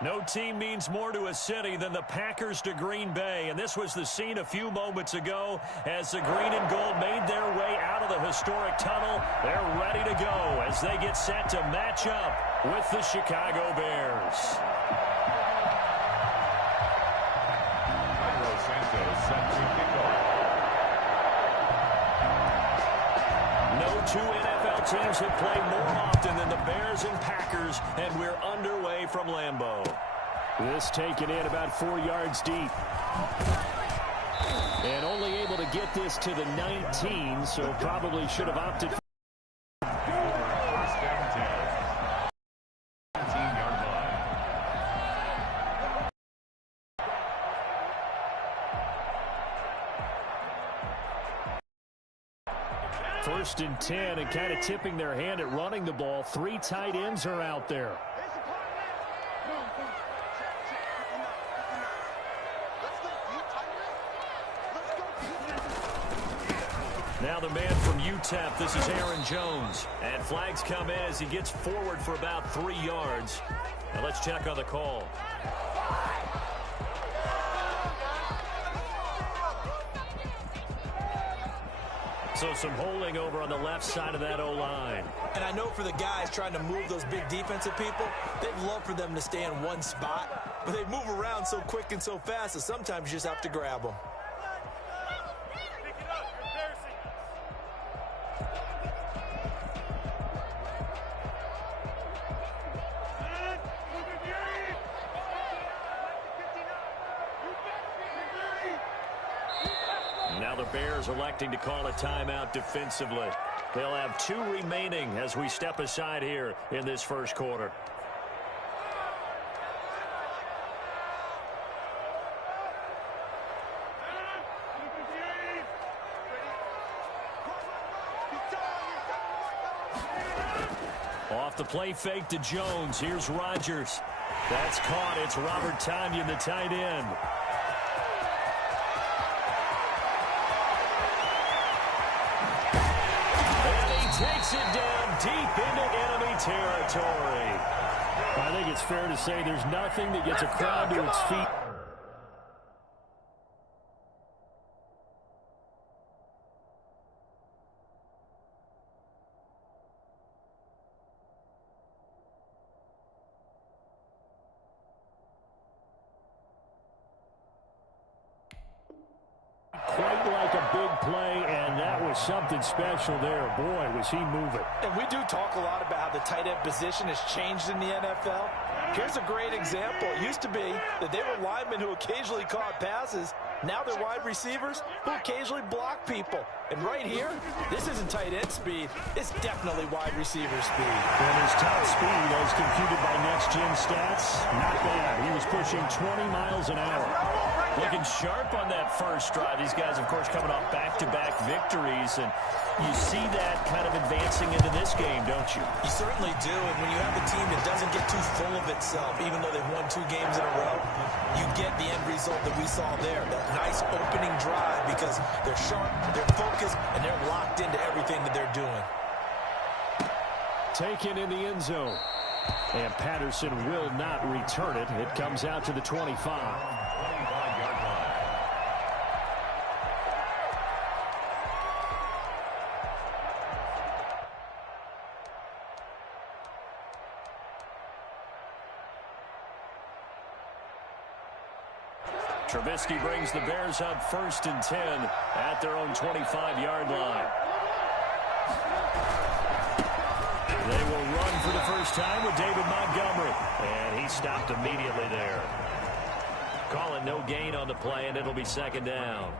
No team means more to a city than the Packers to Green Bay, and this was the scene a few moments ago as the green and gold made their way out of the historic tunnel. They're ready to go as they get set to match up with the Chicago Bears. No two NFL teams have played more often than the Bears and Packers, and we're underway from Lambeau. This taken in about 4 yards deep. And only able to get this to the 19, so probably should have opted for. First and 10, and kind of tipping their hand at running the ball. 3 tight ends are out there. Now the man from UTEP, this is Aaron Jones. And flags come in as he gets forward for about 3 yards. Now let's check on the call. So some holding over on the left side of that O-line. And I know for the guys trying to move those big defensive people, they'd love for them to stay in one spot. But they move around so quick and so fast that sometimes you just have to grab them. Now the Bears electing to call a timeout defensively. They'll have 2 remaining as we step aside here in this first quarter. Off the play fake to Jones. Here's Rodgers. That's caught. It's Robert Tonyan, the tight end. Takes it down deep into enemy territory. I think it's fair to say there's nothing that gets a crowd to its feet. Quite like a big play, and that was something special there. Boy, was he moving. And we do talk a lot about how the tight end position has changed in the NFL. Here's a great example. It used to be that they were linemen who occasionally caught passes. Now they're wide receivers who occasionally block people. And right here, this isn't tight end speed. It's definitely wide receiver speed. And his top speed, as computed by Next Gen Stats, not bad. He was pushing 20 miles an hour. Looking sharp on that first drive. These guys, of course, coming off back-to-back victories. And you see that kind of advancing into this game, don't you? You certainly do. And when you have a team that doesn't get too full of itself, even though they've won 2 games in a row, you get the end result that we saw there. That nice opening drive because they're sharp, they're focused, and they're locked into everything that they're doing. Taken in the end zone. And Patterson will not return it. It comes out to the 25. Trubisky brings the Bears up 1st and 10 at their own 25-yard line. They will run for the first time with David Montgomery. And he stopped immediately there. Calling no gain on the play, and it'll be 2nd down.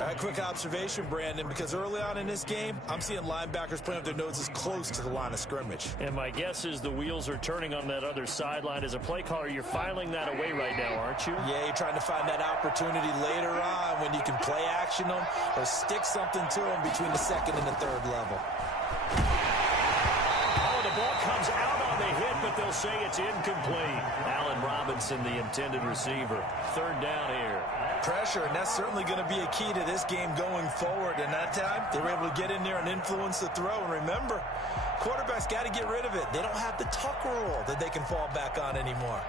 A quick observation, Brandon, because early on in this game, I'm seeing linebackers playing with their noses close to the line of scrimmage. And my guess is the wheels are turning on that other sideline. As a play caller, you're filing that away right now, aren't you? Yeah, you're trying to find that opportunity later on when you can play action them or stick something to them between the 2nd and the 3rd level. Oh, the ball comes out on the hit, but they'll say it's incomplete. Allen Robinson, the intended receiver. 3rd down here. Pressure, and that's certainly going to be a key to this game going forward. And that time, they were able to get in there and influence the throw. And remember, quarterbacks got to get rid of it. They don't have the tuck rule that they can fall back on anymore.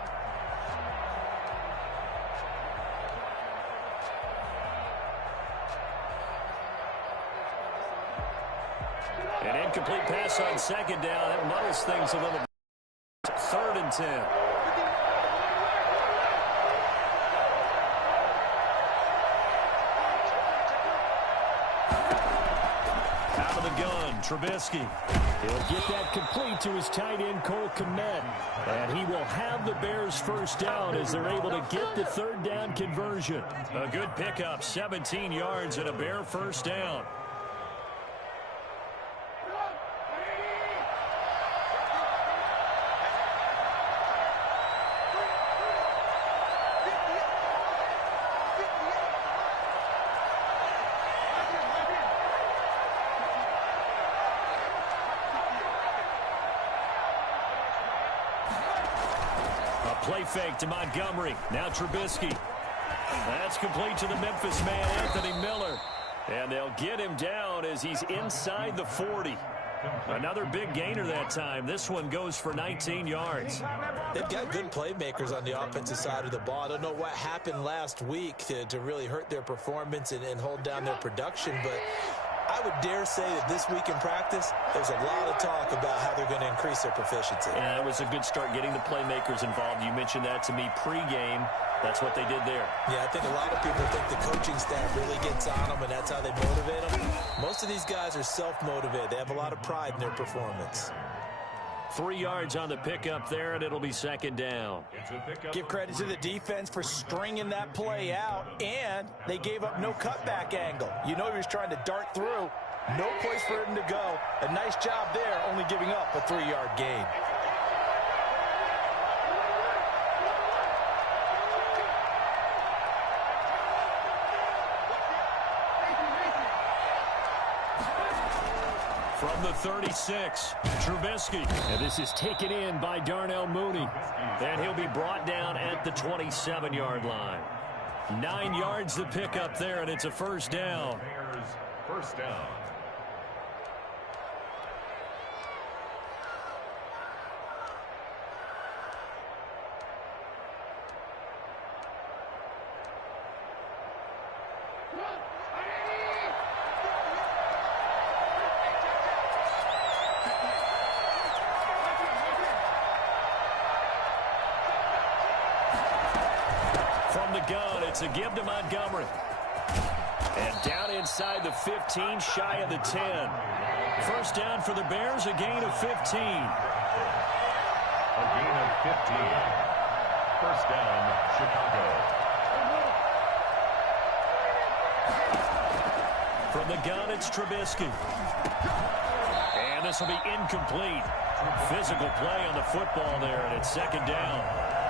An incomplete pass on second down. That muddles things a little bit. 3rd and 10. Out of the gun, Trubisky. He'll get that complete to his tight end, Cole Kmet. And he will have the Bears first down as they're able to get the 3rd down conversion. A good pickup, 17 yards and a Bear first down. Play fake to Montgomery. Now Trubisky. That's complete to the Memphis man, Anthony Miller. And they'll get him down as he's inside the 40. Another big gainer that time. This one goes for 19 yards. They've got good playmakers on the offensive side of the ball. I don't know what happened last week to really hurt their performance and hold down their production, but I would dare say that this week in practice, there's a lot of talk about how they're going to increase their proficiency. Yeah, it was a good start getting the playmakers involved. You mentioned that to me pregame. That's what they did there. Yeah, I think a lot of people think the coaching staff really gets on them, and that's how they motivate them. Most of these guys are self-motivated. They have a lot of pride in their performance. 3 yards on the pickup there, and it'll be 2nd down. Give credit to the defense for stringing that play out, and they gave up no cutback angle. You know he was trying to dart through. No place for him to go. A nice job there, only giving up a 3-yard gain. From the 36, Trubisky. And this is taken in by Darnell Mooney. And he'll be brought down at the 27-yard line. 9 yards to pick up there, and it's a first down. First down. From the gun, it's a give to Montgomery. And down inside the 15, shy of the 10. First down for the Bears, a gain of 15. A gain of 15. First down, Chicago. From the gun, it's Trubisky. And this will be incomplete. Physical play on the football there, and it's 2nd down.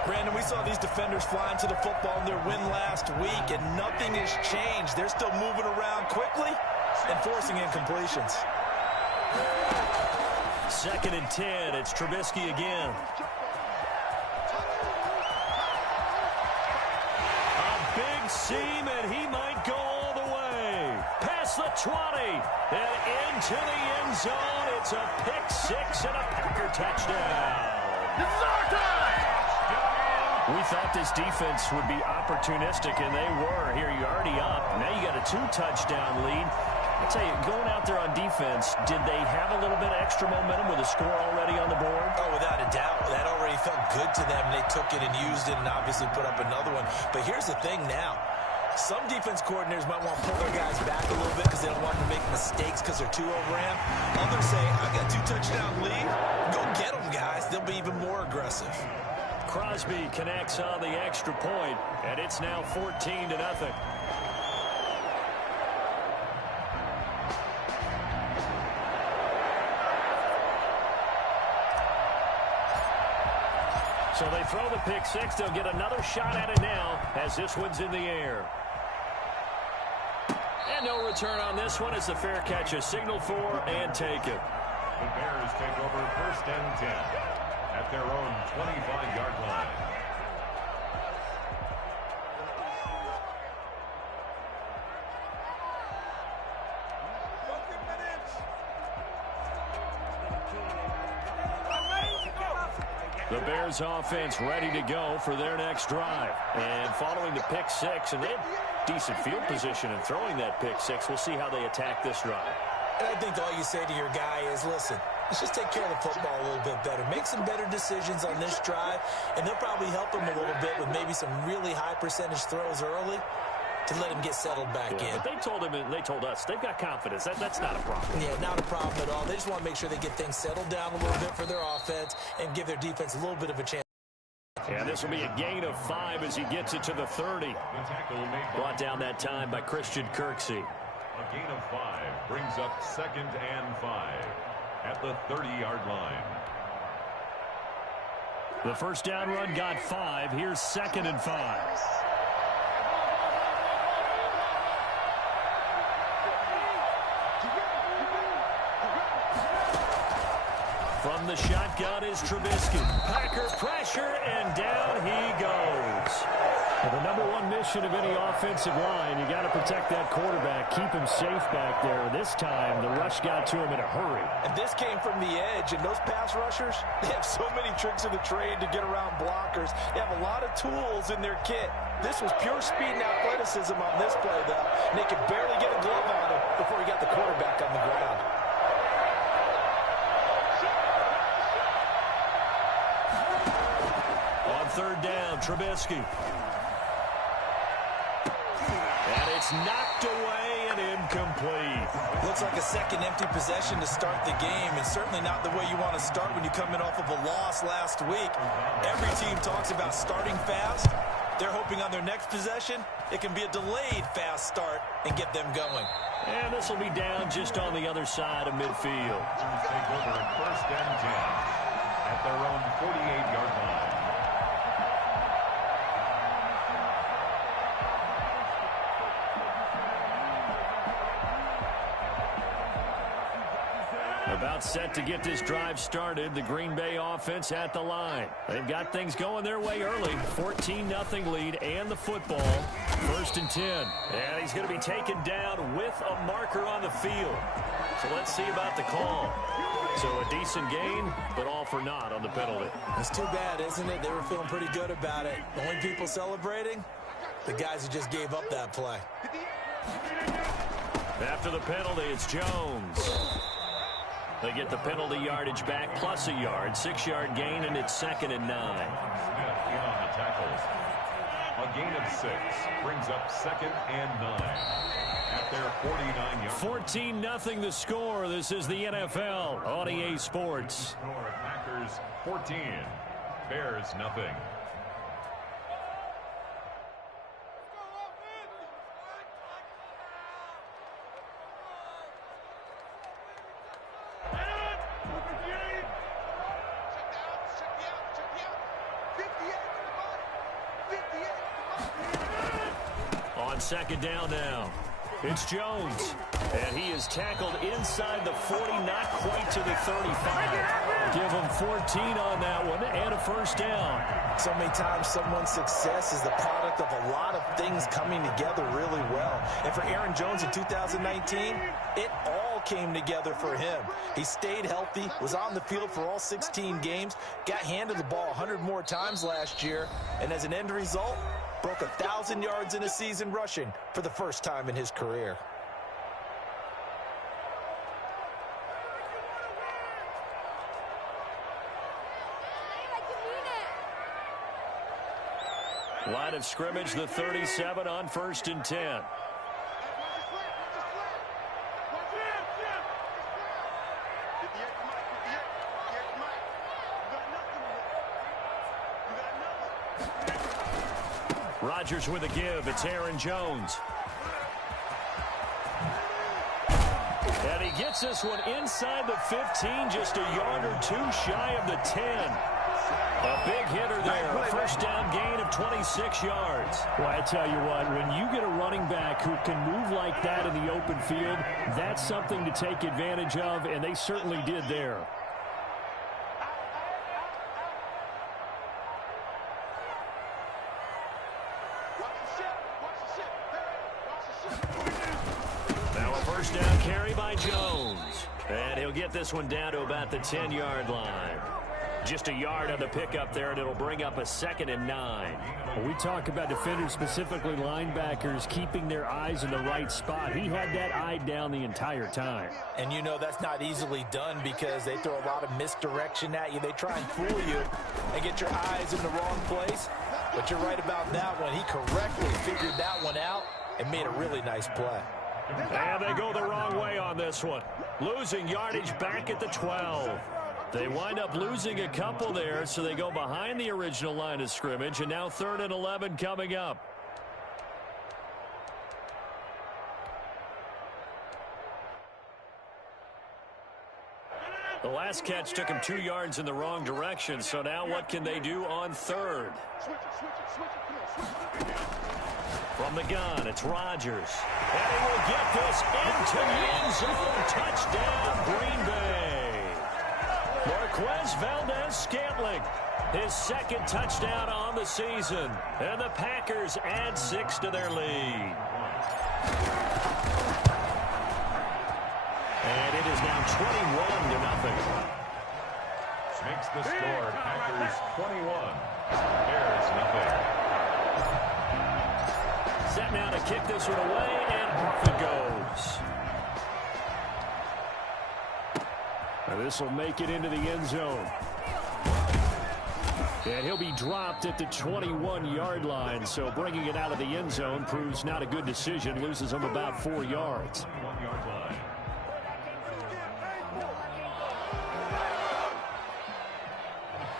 Brandon, we saw these defenders flying to the football in their win last week, and nothing has changed. They're still moving around quickly and forcing incompletions. 2nd and 10. It's Trubisky again. A big seam, and he might go all the way. Past the 20 and into the end zone. It's a pick 6 and a Packer touchdown. We thought this defense would be opportunistic, and they were. Here, you're already up. Now you got a 2-touchdown lead. I'll tell you, going out there on defense, did they have a little bit of extra momentum with a score already on the board? Oh, without a doubt. That already felt good to them. They took it and used it and obviously put up another one. But here's the thing now. Some defense coordinators might want to pull their guys back a little bit because they don't want them to make mistakes because they're too overran. Others say, I've got a 2-touchdown lead. Go get them, guys. They'll be even more aggressive. Crosby connects on the extra point, and it's now 14-0. So they throw the pick 6. They'll get another shot at it now as this one's in the air. And no return on this one as the fair catch is signaled for and taken. The Bears take over 1st and 10 at their own 25-yard line. The Bears offense ready to go for their next drive. And following the pick 6, and they had decent field position in throwing that pick 6. We'll see how they attack this drive. And I think all you say to your guy is, listen, let's just take care of the football a little bit better. Make some better decisions on this drive, and they'll probably help him a little bit with maybe some really high percentage throws early to let him get settled back in. But they told him, and they told us, they've got confidence. That's not a problem. Yeah, not a problem at all. They just want to make sure they get things settled down a little bit for their offense and give their defense a little bit of a chance. Yeah, this will be a gain of 5 as he gets it to the 30. Brought down that time by Christian Kirksey. A gain of 5 brings up 2nd and 5 at the 30-yard line. The first down run got 5. Here's 2nd and 5. From the shotgun is Trubisky. Packer pressure, and down he goes. Well, the number one mission of any offensive line, you got to protect that quarterback, keep him safe back there. This time, the rush got to him in a hurry. And this came from the edge, and those pass rushers, they have so many tricks of the trade to get around blockers. They have a lot of tools in their kit. This was pure speed and athleticism on this play, though, and they could barely get a glove on him before he got the quarterback on the ground. On third down, Trubisky. And it's knocked away and incomplete. Looks like a second empty possession to start the game, and certainly not the way you want to start when you come in off of a loss last week. Every team talks about starting fast. They're hoping on their next possession, it can be a delayed fast start and get them going. And this will be down just on the other side of midfield. Take over at 1st and 10 at their own 48-yard line. About set to get this drive started. The Green Bay offense at the line. They've got things going their way early. 14-0 lead and the football. 1st and 10. And he's going to be taken down with a marker on the field. So let's see about the call. So a decent gain, but all for naught on the penalty. It's too bad, isn't it? They were feeling pretty good about it. The only people celebrating, the guys who just gave up that play. After the penalty, it's Jones. They get the penalty yardage back plus a yard. 6-yard gain, and it's 2nd and 9. Smith in on the tackle. A gain of 6 brings up 2nd and 9 at their 49-yard. 14-0 the score. This is the NFL on EA Sports. Packers 14, Bears nothing. On 2nd down now, it's Jones. And he is tackled inside the 40, not quite to the 35. Give him 14 on that one and a 1st down. So many times someone's success is the product of a lot of things coming together really well. And for Aaron Jones in 2019, it all came together for him. He stayed healthy, was on the field for all 16 games, got handed the ball 100 more times last year, and as an end result, broke 1,000 yards in a season rushing for the first time in his career. Line of scrimmage, the 37 on 1st and 10. Rodgers with a give. It's Aaron Jones. And he gets this one inside the 15, just a yard or two shy of the 10. A big hitter there. A 1st down gain of 26 yards. Well, I tell you what, when you get a running back who can move like that in the open field, that's something to take advantage of, and they certainly did there. Now a 1st down carry by Jones. And he'll get this one down to about the 10-yard line. Just a yard on the pickup there, and it'll bring up a 2nd and 9. When we talk about defenders, specifically linebackers, keeping their eyes in the right spot. He had that eye down the entire time. And you know that's not easily done because they throw a lot of misdirection at you. They try and fool you and get your eyes in the wrong place. But you're right about that one. He correctly figured that one out and made a really nice play. And they go the wrong way on this one. Losing yardage back at the 12. They wind up losing a couple there, so they go behind the original line of scrimmage, and now 3rd and 11 coming up. The last catch took him 2 yards in the wrong direction, so now what can they do on 3rd? From the gun, it's Rodgers. And he will get this into the end zone. Touchdown, Green Bay. Marquez Valdez-Scantling, his 2nd touchdown on the season. And the Packers add 6 to their lead. And it is now 21-0. Makes the score Packers 21. Bears nothing. Set now to kick this one away, and off it goes. Now this will make it into the end zone. And he'll be dropped at the 21-yard line, so bringing it out of the end zone proves not a good decision. Loses him about 4 yards. 1-yard line.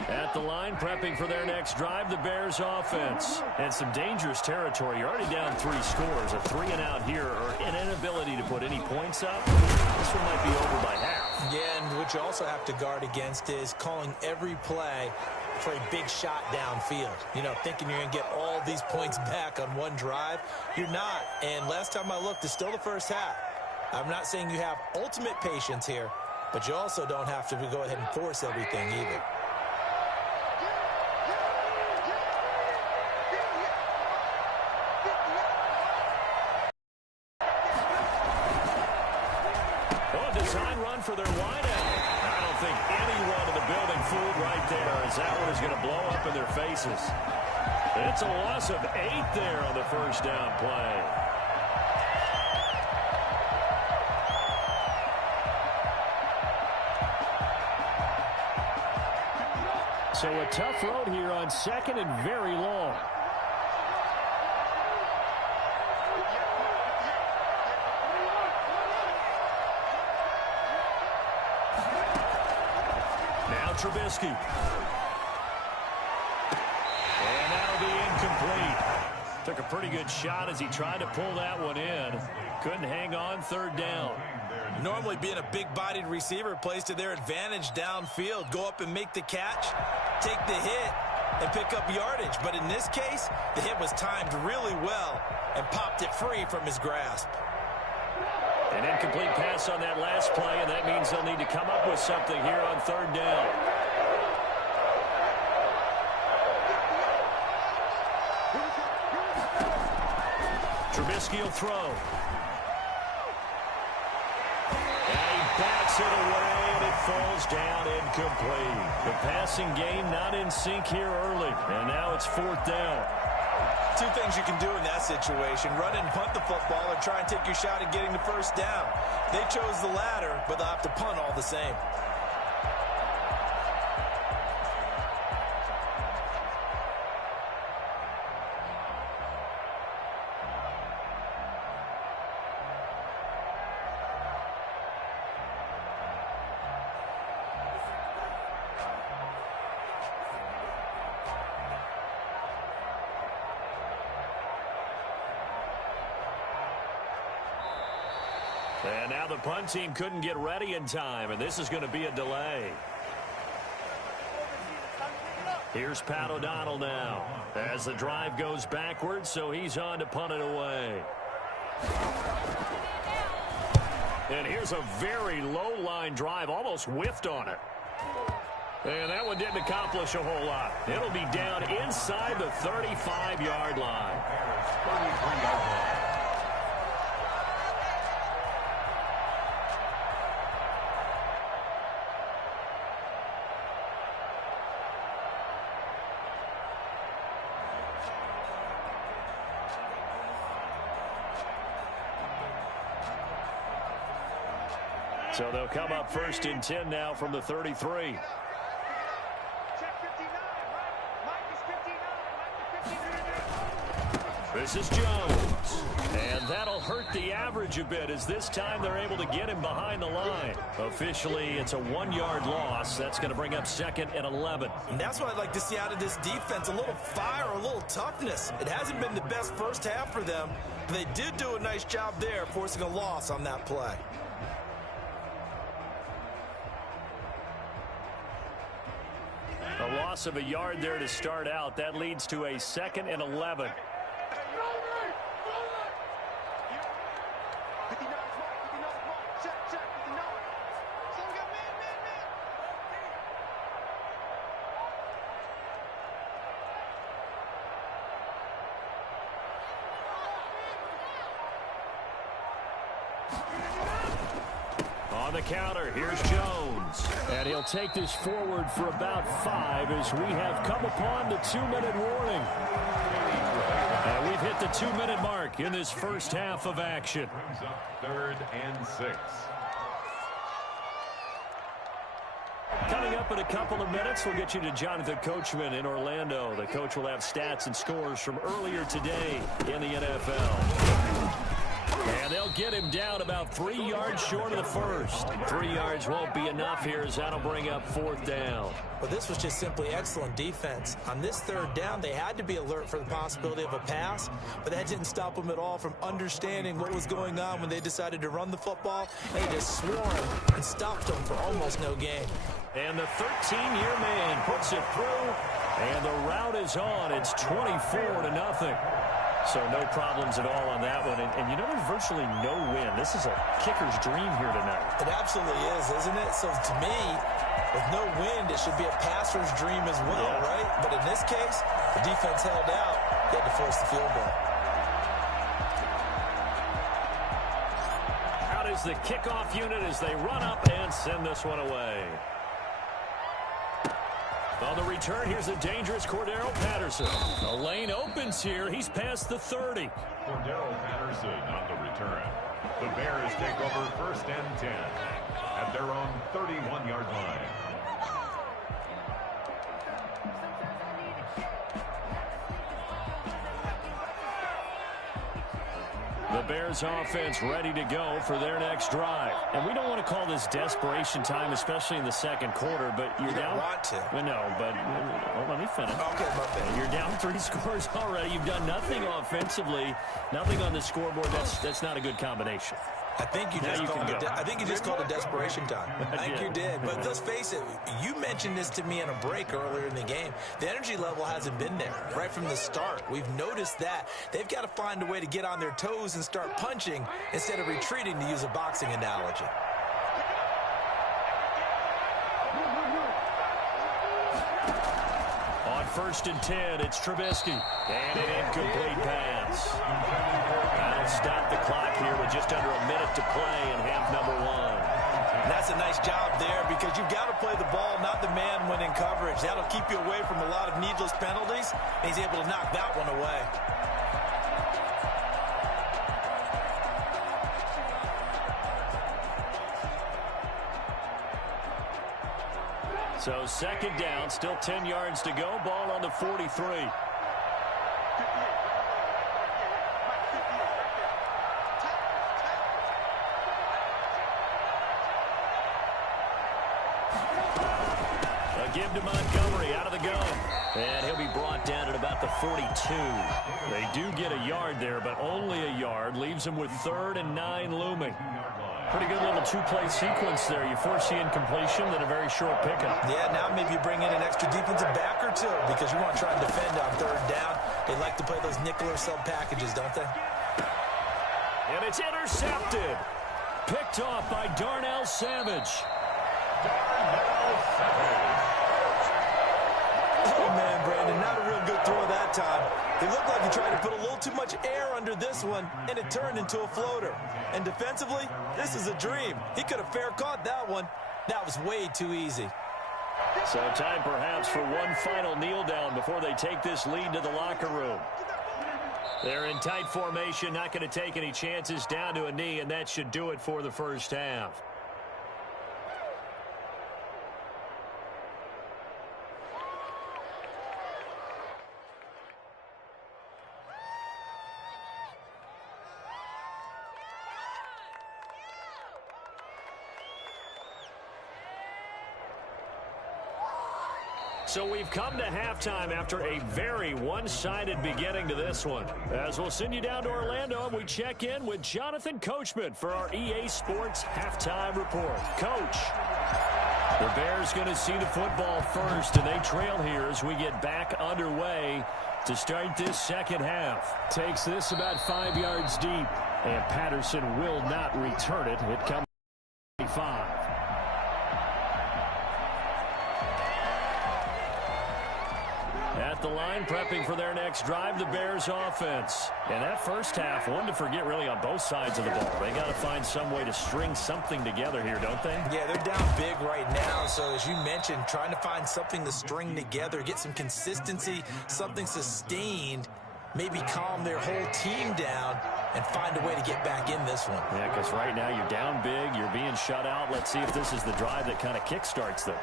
At the line, prepping for their next drive, the Bears offense. And some dangerous territory. You're already down 3 scores. A 3-and-out here, or an inability to put any points up. This one might be over by half. Yeah, and what you also have to guard against is calling every play for a big shot downfield. You know, thinking you're going to get all these points back on one drive. You're not. And last time I looked, it's still the first half. I'm not saying you have ultimate patience here, but you also don't have to go ahead and force everything either. Design run for their wideout. I don't think anyone in the building fooled right there, as that one is going to blow up in their faces. It's a loss of 8 there on the first down play. So a tough road here on 2nd and very long. Trubisky. And that'll be incomplete. Took a pretty good shot as he tried to pull that one in. Couldn't hang on 3rd down. Normally being a big-bodied receiver plays to their advantage downfield. Go up and make the catch, take the hit, and pick up yardage. But in this case, the hit was timed really well and popped it free from his grasp. An incomplete pass on that last play, and that means they'll need to come up with something here on 3rd down. Trubisky will throw. And he bats it away, and it falls down incomplete. The passing game not in sync here early, and now it's 4th down. 2 things you can do in that situation: run and punt the football, or try and take your shot at getting the first down. They chose the latter, but they'll have to punt all the same. And now the punt team couldn't get ready in time, and this is going to be a delay. Here's Pat O'Donnell now as the drive goes backwards, so he's on to punt it away. And here's a very low-line drive, almost whiffed on it. And that one didn't accomplish a whole lot. It'll be down inside the 35-yard line. 33-yard line. So they'll come up 1st and 10 now from the 33. This is Jones. And that'll hurt the average a bit as this time they're able to get him behind the line. Officially, it's a 1-yard loss. That's going to bring up 2nd and 11. And that's what I'd like to see out of this defense, a little fire, a little toughness. It hasn't been the best first half for them, but they did do a nice job there, forcing a loss on that play. A loss of a yard there to start out. That leads to a 2nd and 11. On the counter, here's Jones. And he'll take this forward for about 5 as we have come upon the 2-minute warning. And we've hit the 2-minute mark in this first half of action. 3rd and 6. Coming up in a couple of minutes, we'll get you to Jonathan Coachman in Orlando. The coach will have stats and scores from earlier today in the NFL. And they'll get him down about 3 yards short of the first. 3 yards won't be enough here as that'll bring up 4th down. Well, this was just simply excellent defense. On this 3rd down, they had to be alert for the possibility of a pass, but that didn't stop them at all from understanding what was going on when they decided to run the football. They just swarmed and stopped them for almost no gain. And the 13-year man puts it through, and the route is on. It's 24-0. So no problems at all on that one. And you know, there's virtually no wind. This is a kicker's dream here tonight. It absolutely is, isn't it? So to me, with no wind, it should be a passer's dream as well, right? But in this case, the defense held out. They had to force the field goal. Out is the kickoff unit as they run up and send this one away. On the return, here's a dangerous Cordero Patterson. The lane opens here. He's past the 30. Cordero Patterson on the return. The Bears take over 1st and 10 at their own 31-yard line. The Bears offense ready to go for their next drive. And we don't want to call this desperation time, especially in the 2nd quarter, but you're down. You don't want to. Well, no, but let me finish. Okay, my bad. You're down 3 scores already. You've done nothing offensively, nothing on the scoreboard. That's not a good combination. I think you just called it desperation time. I think you did. But let's face it, you mentioned this to me in a break earlier in the game. The energy level hasn't been there right from the start. We've noticed that. They've got to find a way to get on their toes and start punching instead of retreating, to use a boxing analogy. On 1st and 10, it's Trubisky. And an incomplete pass. That'll stop the clock here with just under a minute to play in half number 1. And that's a nice job there because you've got to play the ball, not the man when in coverage. That'll keep you away from a lot of needless penalties. And he's able to knock that one away. So 2nd down, still 10 yards to go. Ball on the 43. A give to Montgomery out of the gun. And he'll be brought down at about the 42. They do get a yard there, but only a yard. Leaves them with 3rd and 9 looming. Pretty good little 2-play sequence there. You force the incompletion, then a very short pickup. Yeah, now maybe you bring in an extra defensive back or two because you want to try and defend on 3rd down. They like to play those nickel or sub packages, don't they? And it's intercepted. Picked off by Darnell Savage. Oh, man, Brandon, not a real good throw that time. It looked like he tried to put a little too much air under this one, and it turned into a floater. And defensively, this is a dream. He could have fair caught that one. That was way too easy. So time perhaps for one final kneel down before they take this lead to the locker room. They're in tight formation, not going to take any chances, down to a knee, and that should do it for the first half. So we've come to halftime after a very one-sided beginning to this one. As we'll send you down to Orlando, and we check in with Jonathan Coachman for our EA Sports Halftime Report. Coach, the Bears going to see the football first, and they trail here as we get back underway to start this second half. Takes this about 5 yards deep, and Patterson will not return it. It comes 5. At the line, prepping for their next drive, the Bears offense. And that first half, one to forget really on both sides of the ball. They got to find some way to string something together here, don't they? Yeah, they're down big right now. So as you mentioned, trying to find something to string together, get some consistency, something sustained, maybe calm their whole team down and find a way to get back in this one. Yeah, because right now you're down big, you're being shut out. Let's see if this is the drive that kind of kickstarts them.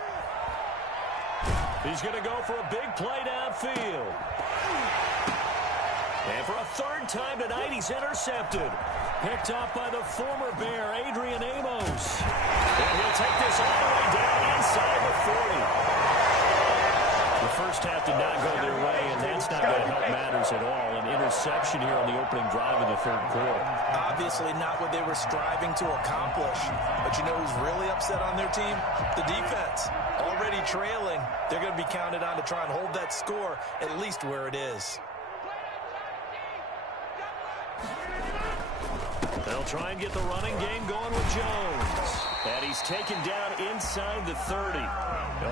He's going to go for a big play downfield. And for a third time tonight, he's intercepted. Picked off by the former Bear, Adrian Amos. And he'll take this all the way down inside the 40. The first half did not go their way, and that's not going to help matters at all. An interception here on the opening drive of the third quarter. Obviously not what they were striving to accomplish. But you know who's really upset on their team? The defense. Already trailing, they're going to be counted on to try and hold that score at least where it is. They'll try and get the running game going with Jones. And he's taken down inside the 30.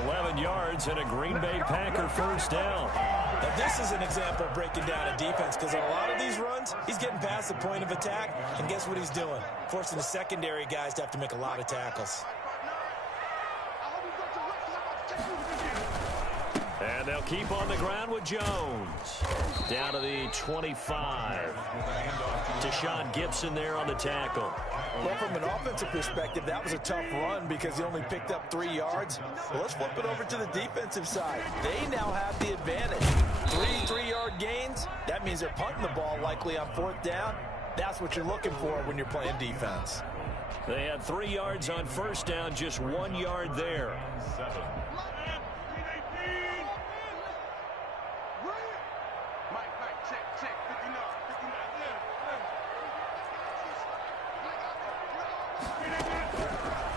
11 yards and a Green Bay Packer first down. Now this is an example of breaking down a defense, because on a lot of these runs, he's getting past the point of attack, and guess what he's doing? Forcing the secondary guys to have to make a lot of tackles. And they'll keep on the ground with Jones. Down to the 25. Deshaun Gibson there on the tackle. Well, from an offensive perspective, that was a tough run because he only picked up 3 yards. Well, let's flip it over to the defensive side. They now have the advantage. 3-3-yard gains. That means they're punting the ball likely on fourth down. That's what you're looking for when you're playing defense. They had 3 yards on first down, just 1 yard there.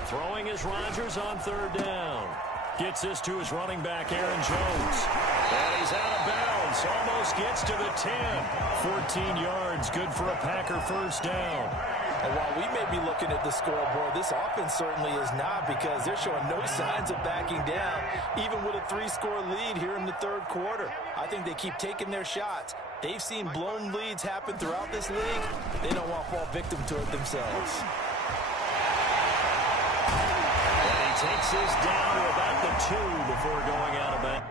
Throwing is Rodgers on third down. Gets this to his running back, Aaron Jones. And he's out of bounds. Almost gets to the 10. 14 yards, good for a Packer first down. And while we may be looking at the scoreboard, this offense certainly is not, because they're showing no signs of backing down, even with a 3-score lead here in the third quarter. I think they keep taking their shots. They've seen blown leads happen throughout this league. They don't want to fall victim to it themselves. And he takes this down to about the 2 before going out of bounds.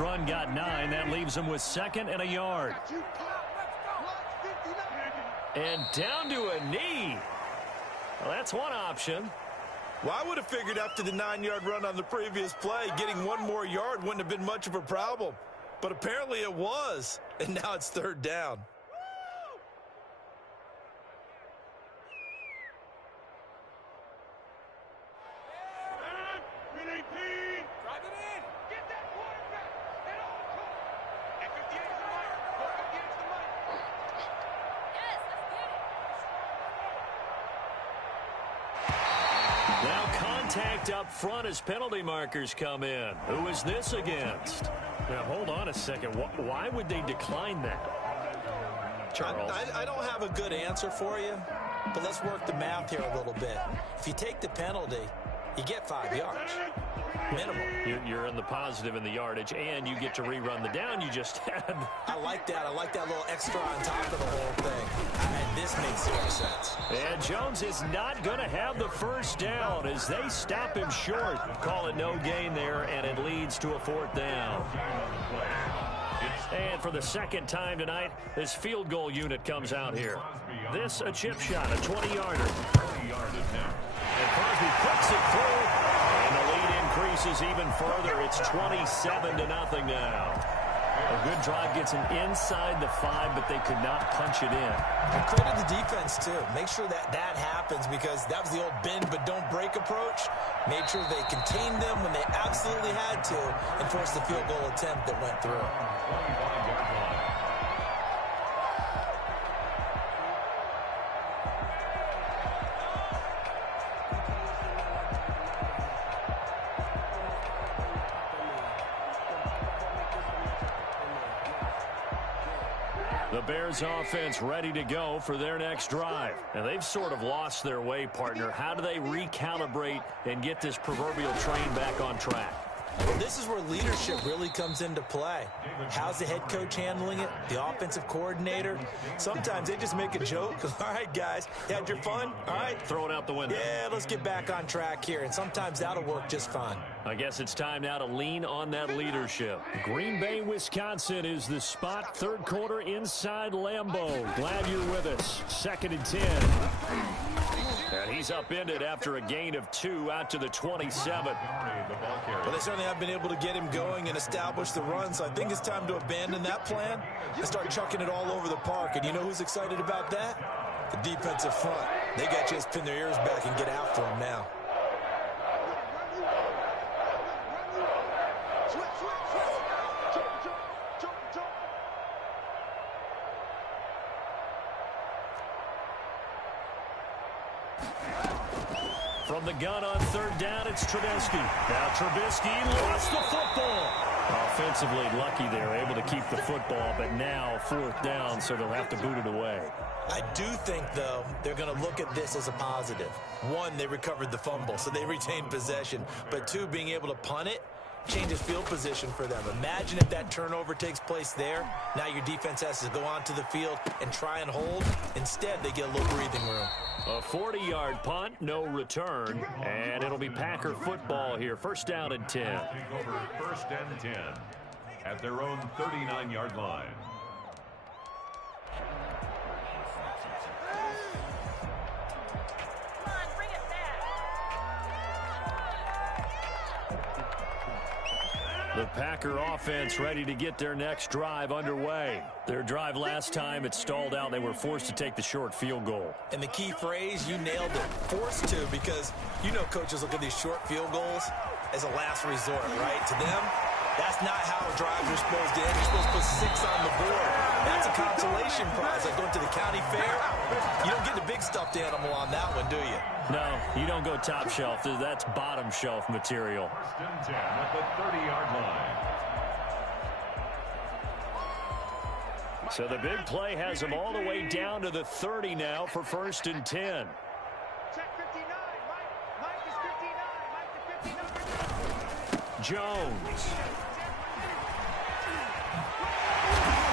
Run got 9. That leaves him with 2nd and a yard. And down to a knee. Well, that's one option. Well, I would have figured after the 9-yard run on the previous play, getting 1 more yard wouldn't have been much of a problem. But apparently it was. And now it's third down. Now contact up front as penalty markers come in. Who is this against? Now, hold on a second. Why would they decline that? Charles? I don't have a good answer for you, but let's work the math here a little bit. If you take the penalty, you get 5 yards. Minimum. You're in the positive in the yardage, and you get to rerun the down you just had. I like that. I like that little extra on top of the whole thing. And this makes zero sense. And Jones is not going to have the first down as they stop him short. Call it no gain there, and it leads to a 4th down. And for the second time tonight, this field goal unit comes out here. This a chip shot, a 20-yarder. And Crosby puts it through, and the lead increases even further. It's 27-0 now. A good drive gets them inside the 5, but they could not punch it in. And credit the defense, too. Make sure that happens because that was the old bend but don't break approach. Made sure they contained them when they absolutely had to and forced the field goal attempt that went through. The Bears offense ready to go for their next drive. And they've sort of lost their way, partner. How do they recalibrate and get this proverbial train back on track? Well, this is where leadership really comes into play. How's the head coach handling it? The offensive coordinator? Sometimes they just make a joke. All right, guys, you had your fun? All right. Throw it out the window. Yeah, let's get back on track here. And sometimes that'll work just fine. I guess it's time now to lean on that leadership. Green Bay, Wisconsin is the spot. Third quarter inside Lambeau. Glad you're with us. 2nd and 10. And he's upended after a gain of 2 out to the 27. Well, they certainly have been able to get him going and establish the run, so I think it's time to abandon that plan and start chucking it all over the park. And you know who's excited about that? The defensive front. They got to just pin their ears back and get after him now. From the gun on 3rd down, it's Trubisky. Now Trubisky lost the football. Offensively lucky they're able to keep the football, but now 4th down, so they'll have to boot it away. I do think, though, they're going to look at this as a positive. 1, they recovered the fumble, so they retained possession. But 2, being able to punt it changes field position for them. Imagine if that turnover takes place there. Now your defense has to go onto the field and try and hold. Instead, they get a little breathing room. A 40-yard punt, no return, and it'll be Packer football here. 1st down and 10. Over 1st and 10 at their own 39-yard line. The Packer offense ready to get their next drive underway. Their drive last time, it stalled out. They were forced to take the short field goal. And the key phrase, you nailed it, forced to, because you know coaches look at these short field goals as a last resort, right? To them, that's not how drives are supposed to end. You're supposed to put 6 on the board. That's a consolation prize, like going to the county fair. You don't get the big stuffed animal on that one, do you? No, you don't go top shelf. That's bottom shelf material. 1st and 10 at the 30-yard line. So the big play has them all the way down to the 30 now for 1st and 10. Check 59. Mike is 59. Mike to 59. Jones.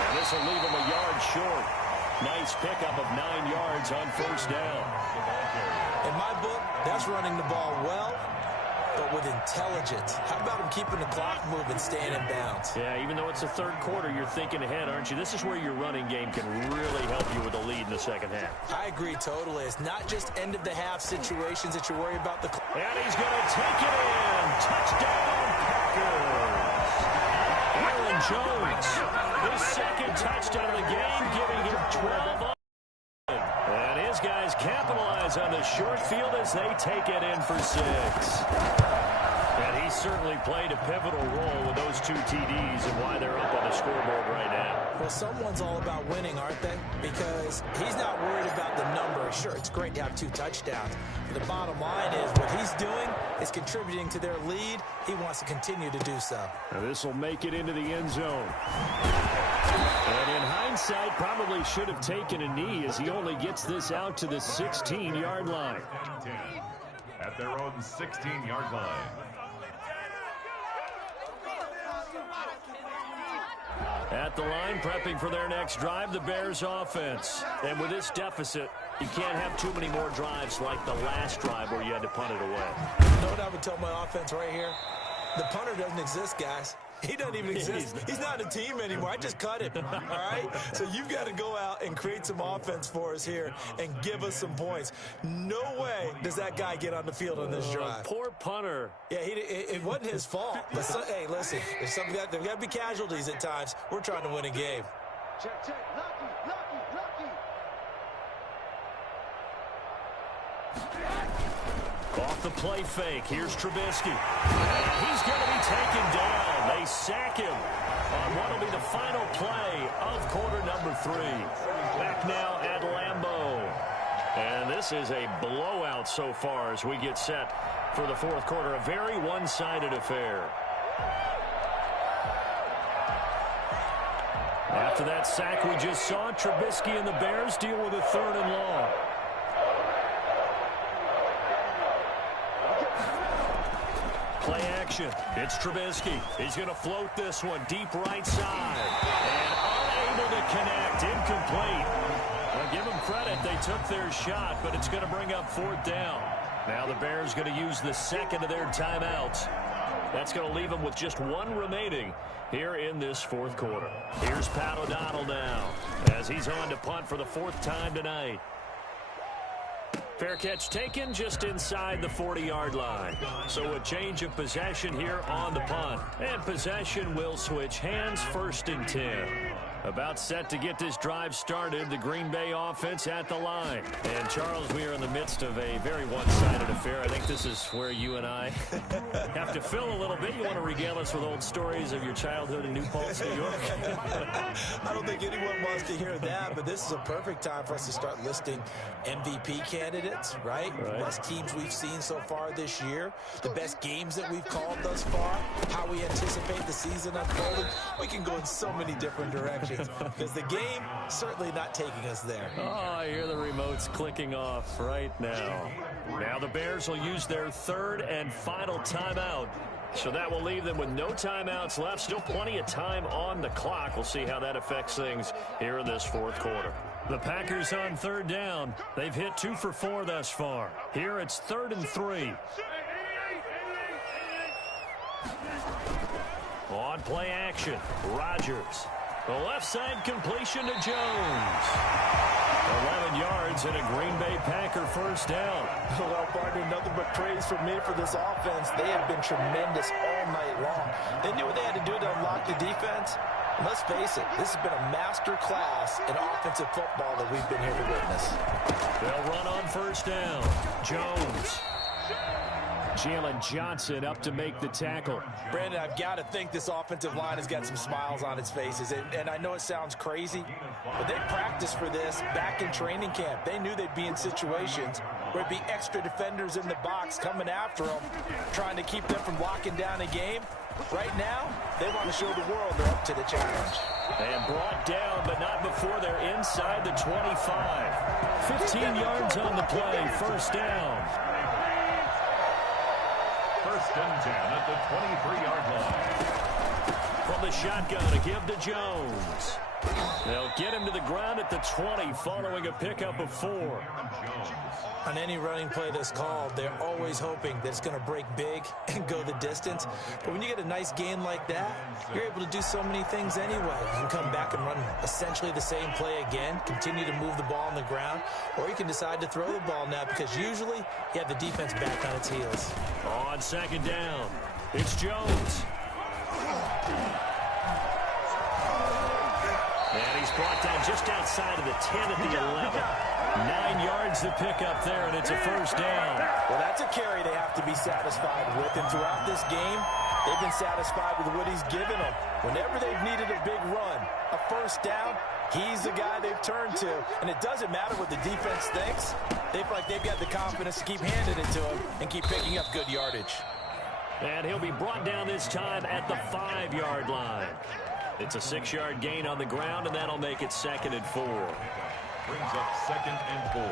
And this will leave him a yard short. Nice pickup of 9 yards on 1st down. In my book, that's running the ball well, but with intelligence. How about him keeping the clock moving, staying in bounds? Yeah, even though it's the 3rd quarter, you're thinking ahead, aren't you? This is where your running game can really help you with a lead in the 2nd half. I agree totally. It's not just end-of-the-half situations that you worry about the clock. And he's going to take it in. Touchdown, Packers. Aaron Jones, his 2nd touchdown of the game, giving him 12 on. And his guys capitalize on the short field as they take it in for 6. And he certainly played a pivotal role with those 2 TDs and why they're up on the scoreboard right now. Well, someone's all about winning, aren't they? Because he's not worried about the number. Sure, it's great to have 2 touchdowns. But the bottom line is what he's is contributing to their lead. He wants to continue to do so. Now this will make it into the end zone. And in hindsight, probably should have taken a knee as he only gets this out to the 16-yard line. At their own 16-yard line. At the line, prepping for their next drive, the Bears offense. And with this deficit, you can't have too many more drives like the last drive where you had to punt it away. You know what I would tell my offense right here? The punter doesn't exist, guys. He doesn't even exist. He's not a team anymore. I just cut him, all right? So you've got to go out and create some offense for us here and give us some points. No way does that guy get on the field on this drive. Poor punter. Yeah, it wasn't his fault. But hey, listen, there's got to be casualties at times. We're trying to win a game. Check, check. Lucky. Off the play fake. Here's Trubisky. And he's going to be taken down. They sack him on what will be the final play of quarter number 3. Back now at Lambeau. And this is a blowout so far as we get set for the fourth quarter. A very one-sided affair. After that sack we just saw, Trubisky and the Bears deal with a 3rd and long. Play action. It's Trubisky. He's going to float this one deep right side. And unable to connect. Incomplete. Well, give them credit. They took their shot, but it's going to bring up 4th down. Now the Bears going to use the second of their timeouts. That's going to leave them with just 1 remaining here in this 4th quarter. Here's Pat O'Donnell now as he's on to punt for the 4th time tonight. Fair catch taken just inside the 40-yard line. So a change of possession here on the punt. And possession will switch hands, 1st and 10. About set to get this drive started, the Green Bay offense at the line. And, Charles, we are in the midst of a very one-sided affair. I think this is where you and I have to fill a little bit. You want to regale us with old stories of your childhood in New Paltz, New York? I don't think anyone wants to hear that, but this is a perfect time for us to start listing MVP candidates, right? The best teams we've seen so far this year, the best games that we've called thus far, how we anticipate the season unfolding. We can go in so many different directions. Because the game certainly not taking us there. Oh, I hear the remotes clicking off right now. Now the Bears will use their 3rd and final timeout. So that will leave them with no timeouts left. Still plenty of time on the clock. We'll see how that affects things here in this 4th quarter. The Packers on 3rd down. They've hit 2 for 4 thus far. Here it's 3rd and 3. On play action, Rodgers. The left side completion to Jones. 11 yards and a Green Bay Packer 1st down. Well, partner, nothing but praise from me for this offense. They have been tremendous all night long. They knew what they had to do to unlock the defense. And let's face it, this has been a master class in offensive football that we've been here to witness. They'll run on 1st down. Jones. Jalen Johnson up to make the tackle. Brandon, I've got to think this offensive line has got some smiles on its faces. And I know it sounds crazy, but they practiced for this back in training camp. They knew they'd be in situations where it'd be extra defenders in the box coming after them, trying to keep them from locking down a game. Right now, they want to show the world they're up to the challenge. And brought down, but not before they're inside the 25. 15 yards on the play, 1st down. 1st and 10 at the 23-yard line. From the shotgun, a give to Jones. They'll get him to the ground at the 20 following a pickup of 4. On any running play that's called, they're always hoping that it's going to break big and go the distance. But when you get a nice gain like that, you're able to do so many things anyway. You can come back and run essentially the same play again, continue to move the ball on the ground, or you can decide to throw the ball now because usually you have the defense back on its heels. On 2nd down, it's Jones. And he's brought down just outside of the 10 at the 11. 9 yards to pick up there, and it's a 1st down. Well, that's a carry they have to be satisfied with. And throughout this game, they've been satisfied with what he's given them. Whenever they've needed a big run, a first down, he's the guy they've turned to. And it doesn't matter what the defense thinks. They feel like they've got the confidence to keep handing it to him and keep picking up good yardage. And he'll be brought down this time at the 5-yard line. It's a 6-yard gain on the ground, and that'll make it 2nd and 4. Brings up 2nd and 4.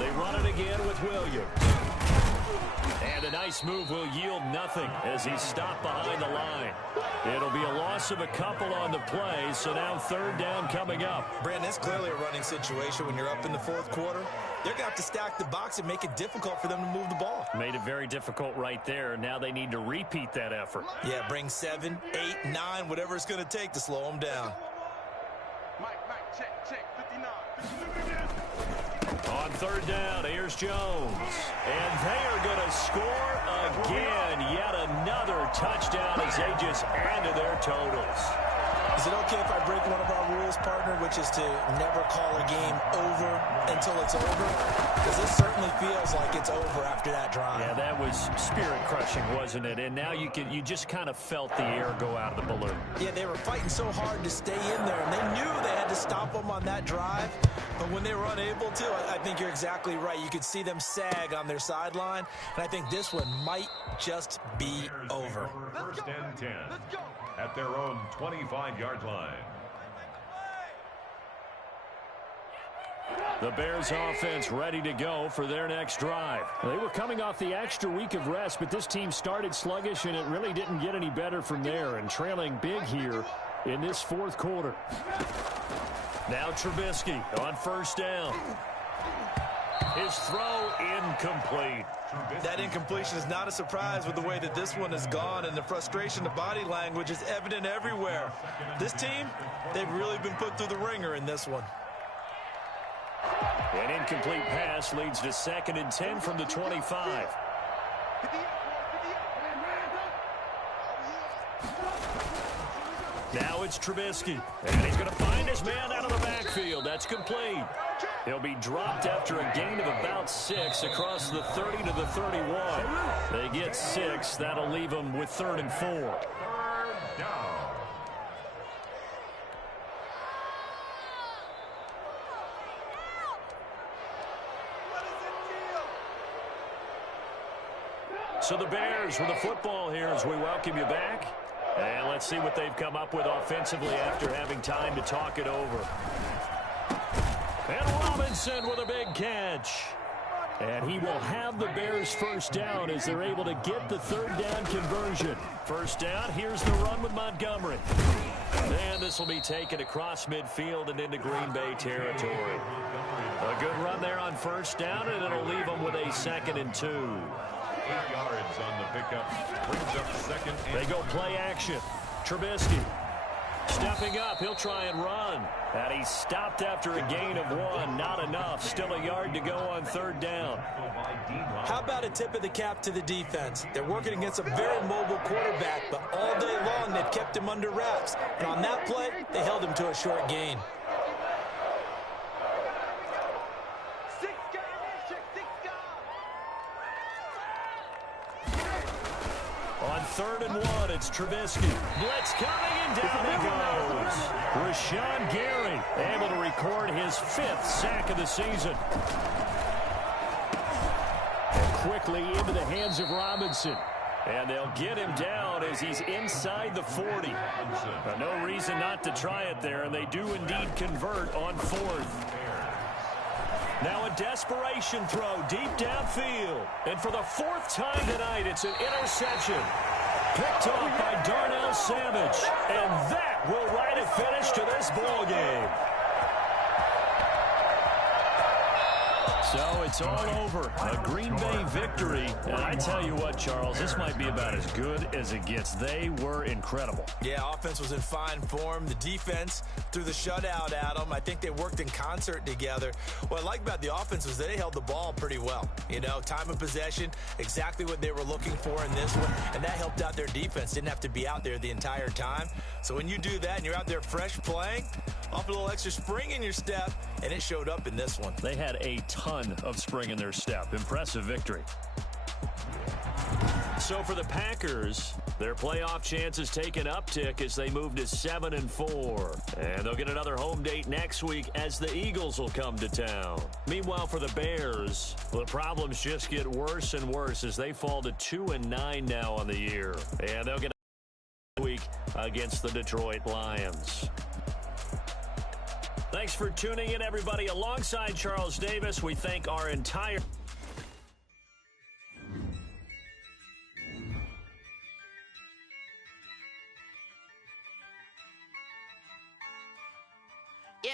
They run it again with Williams. And a nice move will yield nothing as he's stopped behind the line. It'll be a loss of a couple on the play, so now 3rd down coming up. Brandon, it's clearly a running situation when you're up in the 4th quarter. They're going to have to stack the box and make it difficult for them to move the ball. Made it very difficult right there. Now they need to repeat that effort. Yeah, bring 7, 8, 9, whatever it's going to take to slow them down. Mike, check, 59. On 3rd down, here's Jones. And they are going to score again. Yet another touchdown as they just add to their totals. Is it okay if I break one of our rules, partner, which is to never call a game over until it's over? Because this certainly feels like it's over after that drive. Yeah, that was spirit-crushing, wasn't it? And now you just kind of felt the air go out of the balloon. Yeah, they were fighting so hard to stay in there, and they knew they had to stop them on that drive. But when they were unable to, I think you're exactly right. You could see them sag on their sideline, and I think this one might just be over. 1st and 10 at their own 25-yard line. The Bears offense ready to go for their next drive. They were coming off the extra week of rest, but this team started sluggish, and it really didn't get any better from there, and trailing big here in this 4th quarter. Now Trubisky on 1st down. His throw incomplete. That incompletion is not a surprise with the way that this one has gone, and the frustration, the body language is evident everywhere. This team, they've really been put through the ringer in this one. An incomplete pass leads to 2nd and 10 from the 25. Now it's Trubisky, and he's going to find his man out of the backfield. That's complete. He'll be dropped after a gain of about 6 across the 30 to the 31. They get 6. That'll leave them with 3rd and 4. 3rd down. So the Bears with the football here as we welcome you back. And let's see what they've come up with offensively after having time to talk it over. And Robinson with a big catch. And he will have the Bears 1st down as they're able to get the 3rd down conversion. 1st down, here's the run with Montgomery. And this will be taken across midfield and into Green Bay territory. A good run there on 1st down, and it'll leave them with a 2nd and 2. 8 yards on the pickup. Brings up 2nd and They go play action. Trubisky stepping up. He'll try and run. And he's stopped after a gain of 1. Not enough. Still a yard to go on 3rd down. How about a tip of the cap to the defense? They're working against a very mobile quarterback, but all day long they've kept him under wraps. And on that play, they held him to a short gain. On 3rd and 1, it's Trubisky. Blitz coming, and down he goes. Rashawn Gary able to record his 5th sack of the season. And quickly into the hands of Robinson. And they'll get him down as he's inside the 40. No reason not to try it there, and they do indeed convert on 4th. Now a desperation throw deep downfield. And for the 4th time tonight, it's an interception. Picked off by Darnell Savage. And that will write a finish to this ball game. So it's all over. A Green Bay victory. And I tell you what, Charles, this might be about as good as it gets. They were incredible. Yeah, offense was in fine form. The defense threw the shutout at them. I think they worked in concert together. What I like about the offense was they held the ball pretty well. You know, time of possession, exactly what they were looking for in this one. And that helped out their defense. Didn't have to be out there the entire time. So when you do that and you're out there fresh playing, Off a little extra spring in your step, and it showed up in this one. They had a ton of spring in their step. Impressive victory. So for the Packers, their playoff chances take an uptick as they move to 7-4. And they'll get another home date next week as the Eagles will come to town. Meanwhile, for the Bears, the problems just get worse and worse as they fall to 2-9 now on the year. And they'll get a week against the Detroit Lions. Thanks for tuning in, everybody. Alongside Charles Davis, we thank our entire... Yeah,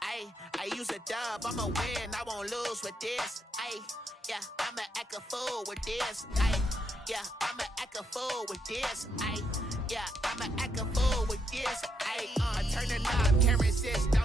I use a dub, I'ma win, I won't lose with this. Yeah, I'ma act a fool with this. Yeah, I'ma act a fool with this. Yeah, I'ma act a fool with this. Turn the knob, camera system.